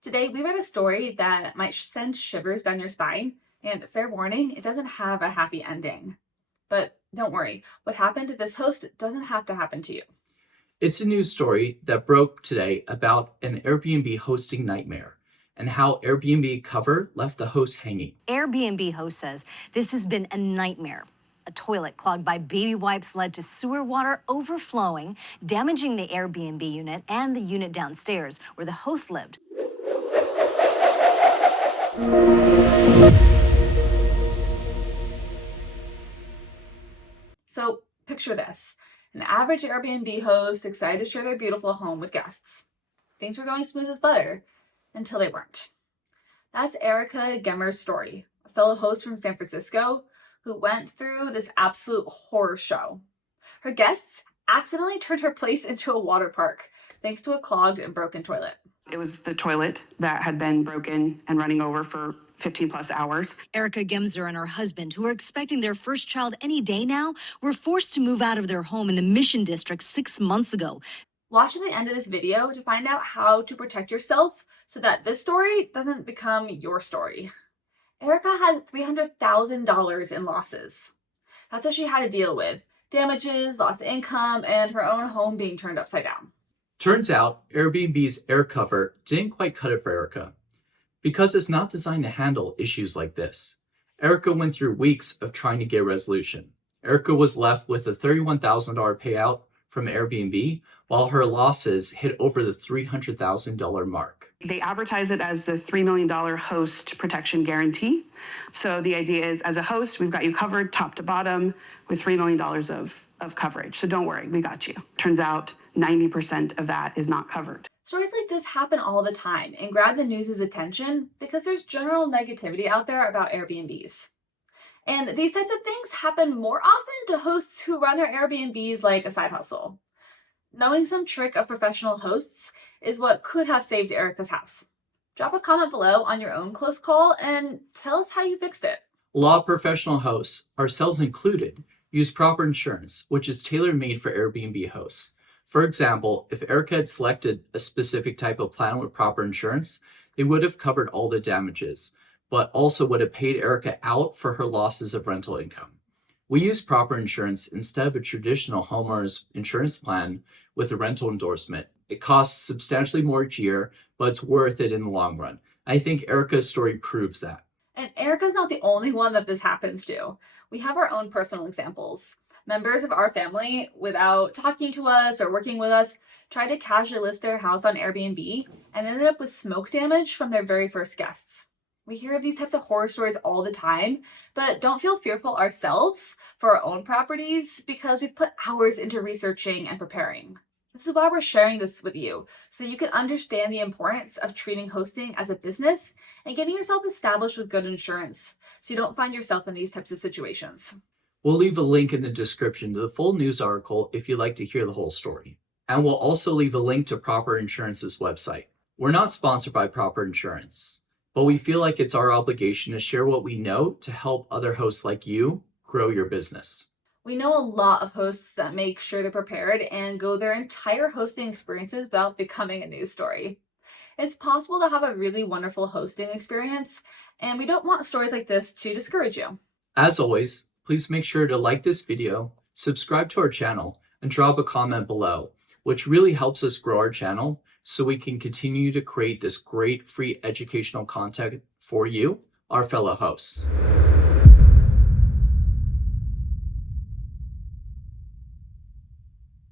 Today, we read a story that might send shivers down your spine, and fair warning, it doesn't have a happy ending. But don't worry, what happened to this host doesn't have to happen to you. It's a news story that broke today about an Airbnb hosting nightmare and how Airbnb cover left the host hanging. Airbnb Host says this has been a nightmare. A toilet clogged by baby wipes led to sewer water overflowing, damaging the Airbnb unit and the unit downstairs where the host lived. So, picture this an average Airbnb host excited to share their beautiful home with guests. Things were going smooth as butter until they weren't. That's Erika Gemzer's story, a fellow host from San Francisco who went through this absolute horror show. Her guests accidentally turned her place into a water park thanks to a clogged and broken toilet. It was the toilet that had been broken and running over for 15 plus hours. Erika Gemzer and her husband, who are expecting their first child any day now, were forced to move out of their home in the Mission District 6 months ago. Watch to the end of this video to find out how to protect yourself so that this story doesn't become your story. Erika had $300,000 in losses. That's what she had to deal with: damages, lost income, and her own home being turned upside down. Turns out Airbnb's Aircover didn't quite cut it for Erika because it's not designed to handle issues like this. Erika went through weeks of trying to get a resolution. Erika was left with a $31,000 payout from Airbnb, while her losses hit over the $300,000 mark. They advertise it as the $3 million host protection guarantee. So the idea is, as a host, we've got you covered top to bottom with $3 million of coverage. So don't worry, we got you. Turns out 90% of that is not covered. Stories like this happen all the time and grab the news's attention because there's general negativity out there about Airbnbs. And these types of things happen more often to hosts who run their Airbnbs like a side hustle. Knowing some trick of professional hosts is what could have saved Erika's house. Drop a comment below on your own close call and tell us how you fixed it. A lot of professional hosts, ourselves included, use proper insurance, which is tailor-made for Airbnb hosts. For example, if Erika had selected a specific type of plan with proper insurance, they would have covered all the damages, but also would have paid Erika out for her losses of rental income. We use proper insurance instead of a traditional homeowner's insurance plan with a rental endorsement. It costs substantially more each year, but it's worth it in the long run. I think Erika's story proves that. And Erika's not the only one that this happens to. We have our own personal examples. Members of our family, without talking to us or working with us, tried to casually list their house on Airbnb and ended up with smoke damage from their very first guests. We hear of these types of horror stories all the time, but don't feel fearful ourselves for our own properties because we've put hours into researching and preparing. This is why we're sharing this with you, so you can understand the importance of treating hosting as a business and getting yourself established with good insurance so you don't find yourself in these types of situations. We'll leave a link in the description to the full news article if you'd like to hear the whole story. And we'll also leave a link to Proper Insurance's website. We're not sponsored by Proper Insurance, but we feel like it's our obligation to share what we know to help other hosts like you grow your business. We know a lot of hosts that make sure they're prepared and go their entire hosting experiences without becoming a news story. It's possible to have a really wonderful hosting experience, and we don't want stories like this to discourage you. As always, please make sure to like this video, subscribe to our channel, and drop a comment below, which really helps us grow our channel so we can continue to create this great free educational content for you, our fellow hosts.